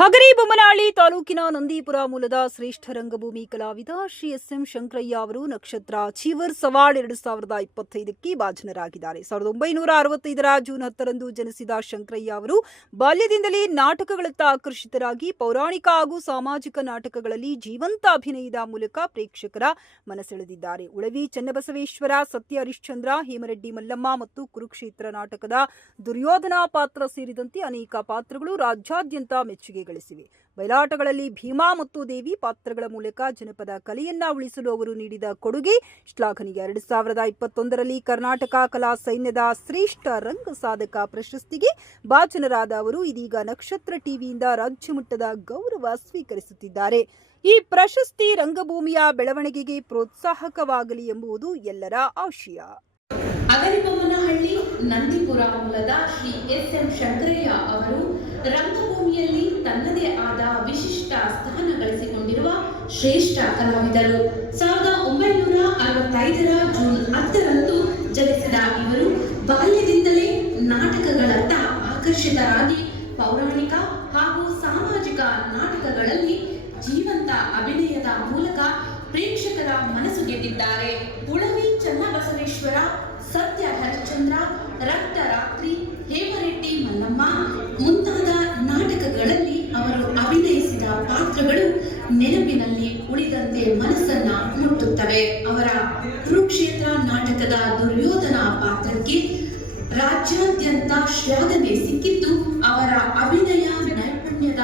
ಹಗರಿಬೊಮ್ಮನಹಳ್ಳಿ ತಾಲೂಕಿನ ನಂದೀಪುರ ಮೂಲದ ಶ್ರೇಷ್ಠ ರಂಗಭೂಮಿ ಕಲಾವಿದ ಶ್ರೀ ಎಸ್.ಎಂ. ಶಂಕರಯ್ಯ ಅವರು ನಕ್ಷತ್ರ ಅಚೀವರ್ಸ್ ಅವಾರ್ಡ್ 2025ಕ್ಕೆ ಭಾಜನರಾಗಿದ್ದಾರೆ. 1965ರ ಜೂನ್ 10ರಂದು ಜನಿಸಿದ ಶಂಕರಯ್ಯ ಅವರು ಬಾಲ್ಯದಿಂದಲೇ ನಾಟಕಗಳತ್ತ ಆಕರ್ಷಿತರಾಗಿ ಪೌರಾಣಿಕ ಹಾಗೂ ಸಾಮಾಜಿಕ ನಾಟಕಗಳಲ್ಲಿ ಜೀವಂತ ಅಭಿನಯದ ಮೂಲಕ ಪ್ರೇಕ್ಷಕರ ಮನಸೆಳೆದಿದ್ದಾರೆ. ಉಳವಿ ಚನ್ನಬಸವೇಶ್ವರ, ಸತ್ಯ ಹರಿಶ್ಚಂದ್ರ, ಹೇಮರೆಡ್ಡಿ ಮಲ್ಲಮ್ಮ ಮತ್ತು ಕುರುಕ್ಷೇತ್ರ ನಾಟಕದ ದುರ್ಯೋಧನ ಪಾತ್ರ ಸೇರಿದಂತೆ ಅನೇಕ ಪಾತ್ರಗಳು ರಾಜ್ಯಾದ್ಯಂತ ಮೆಚ್ಚುಗೆ ಗಳಿಸಿವೆ. ಬಯಲಾಟಗಳಲ್ಲಿ ಭೀಮಾ ಮತ್ತು ದೇವಿ ಪಾತ್ರಗಳ ಮೂಲಕ ಜನಪದ ಕಲೆಯನ್ನ ಉಳಿಸಲು ಅವರು ನೀಡಿದ ಕೊಡುಗೆ ಶ್ಲಾಘನೀಯ. 2021ರಲ್ಲಿ ಕರ್ನಾಟಕ ಕಲಾ ಸೈನ್ಯದ ಶ್ರೇಷ್ಠ ರಂಗ ಸಾಧಕ ಪ್ರಶಸ್ತಿಗೆ ಭಾಜನರಾದ ಅವರು ಇದೀಗ ನಕ್ಷತ್ರ ಟಿವಿಯಿಂದ ರಾಜ್ಯ ಮಟ್ಟದ ಗೌರವ ಸ್ವೀಕರಿಸುತ್ತಿದ್ದಾರೆ. ಈ ಪ್ರಶಸ್ತಿ ರಂಗಭೂಮಿಯ ಬೆಳವಣಿಗೆಗೆ ಪ್ರೋತ್ಸಾಹಕವಾಗಲಿ ಎಂಬುದು ಎಲ್ಲರ ಆಶಯ. ಹಗರಿಬೊಮ್ಮನಹಳ್ಳಿ ನಂದೀಪುರ ಮೂಲದ ಶ್ರೀ ಎಸ್.ಎಂ. ಶಂಕರಯ್ಯ ಅವರು ರಂಗಭೂಮಿಯಲ್ಲಿ ತನ್ನದೇ ಆದ ವಿಶಿಷ್ಟ ಸ್ಥಾನ ಗಳಿಸಿಕೊಂಡಿರುವ ಶ್ರೇಷ್ಠ ಕಲಾವಿದರು. 1965ರ ಜೂನ್ 10ರಂದು ಜನಿಸಿದ ಇವರು ಬಾಲ್ಯದಿಂದಲೇ ನಾಟಕಗಳತ್ತ ಆಕರ್ಷಿತರಾಗಿ ಪೌರಾಣಿಕ ಹಾಗೂ ಸಾಮಾಜಿಕ ನಾಟಕಗಳಲ್ಲಿ ಜೀವಂತ ಅಭಿನಯದ ಮೂಲಕ ಪ್ರೇಕ್ಷಕರ ಮನಸ್ಸು ಗೆದ್ದಿದ್ದಾರೆ. ಉಳವಿ ಚನ್ನಬಸವೇಶ್ವರ, ಸತ್ಯ ಹರಿಶ್ಚಂದ್ರ, ರಕ್ತ ರಾತ್ರಿ, ಹೇಮರೆಡ್ಡಿ ಮಲ್ಲಮ್ಮ ಮುಂತಾದ ನಾಟಕಗಳಲ್ಲಿ ಅವರು ಅಭಿನಯಿಸಿದ ಪಾತ್ರಗಳು ನೆನಪಿನಲ್ಲಿ ಉಳಿದಂತೆ ಮನಸ್ಸನ್ನ ಮುಟ್ಟುತ್ತವೆ. ಅವರ ಕುರುಕ್ಷೇತ್ರ ನಾಟಕದ ದುರ್ಯೋಧನ ಪಾತ್ರಕ್ಕೆ ರಾಜ್ಯಾದ್ಯಂತ ಶ್ಲಾಘನೆ ಸಿಕ್ಕಿದ್ದು ಅವರ ಅಭಿನಯ ನೈಪುಣ್ಯದ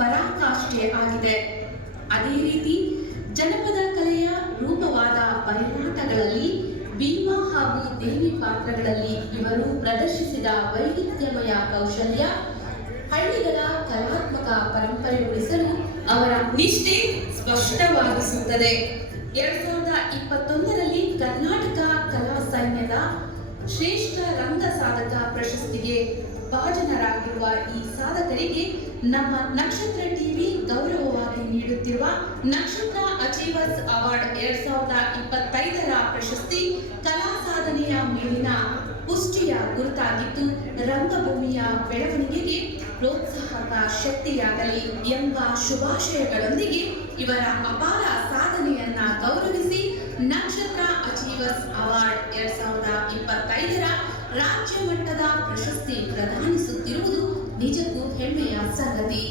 ಪರಾಕಾಷ್ಠೆ ಆಗಿದೆ. ಅದೇ ರೀತಿ ಜನಪದ ಕಲೆಯ ರೂಪವಾದ ಬಯಲಾಟಗಳಲ್ಲಿ ಭೀಮಾ ಹಾಗೂ ದೇವಿ ಪಾತ್ರಗಳಲ್ಲಿ ಇವರು ಪ್ರದರ್ಶಿಸಿದ ವೈವಿಧ್ಯಮಯ ಕೌಶಲ್ಯ ಹಳ್ಳಿಗಳ ಕಲಾತ್ಮಕ ಪರಂಪರೆ ಉಳಿಸಲು ಅವರ ನಿಷ್ಠೆ ಸ್ಪಷ್ಟವಾಗಿಸುತ್ತದೆ. 2021ರಲ್ಲಿ ಕರ್ನಾಟಕ ಕಲಾ ಸೈನ್ಯದ ಶ್ರೇಷ್ಠ ರಂಗ ಸಾಧಕ ಪ್ರಶಸ್ತಿಗೆ ಭಾಜನರಾಗಿರುವ ಈ ಸಾಧಕರಿಗೆ ನಮ್ಮ ನಕ್ಷತ್ರ ಟಿವಿ ಗೌರವವಾಗಿ ನೀಡುತ್ತಿರುವ ನಕ್ಷತ್ರ ಅಚೀವರ್ಸ್ ಅವಾರ್ಡ್ 2025ರ ಪ್ರಶಸ್ತಿ ಕಲಾ ಸಾಧನೆಯ ಮೇಲಿನ ಪುಷ್ಟಿಯ ಗುರುತಾಗಿದ್ದು ರಂಗಭೂಮಿಯ ಬೆಳವಣಿಗೆಗೆ ಪ್ರೋತ್ಸಾಹಕ ಶಕ್ತಿಯಾಗಲಿ ಎಂಬ ಶುಭಾಶಯಗಳೊಂದಿಗೆ ಇವರ ಅಪಾರ ಸಾಧನೆಯನ್ನ ಗೌರವಿಸಿ ನಕ್ಷತ್ರ ಅಚೀವರ್ಸ್ ಅವಾರ್ಡ್ 2025ರ ರಾಜ್ಯ ಮಟ್ಟದ ಪ್ರಶಸ್ತಿ ಪ್ರದಾನಿಸುತ್ತಿರುವುದು ನಿಜಕ್ಕೂ ಹೆಮ್ಮೆಯ ಸಂಗತಿ.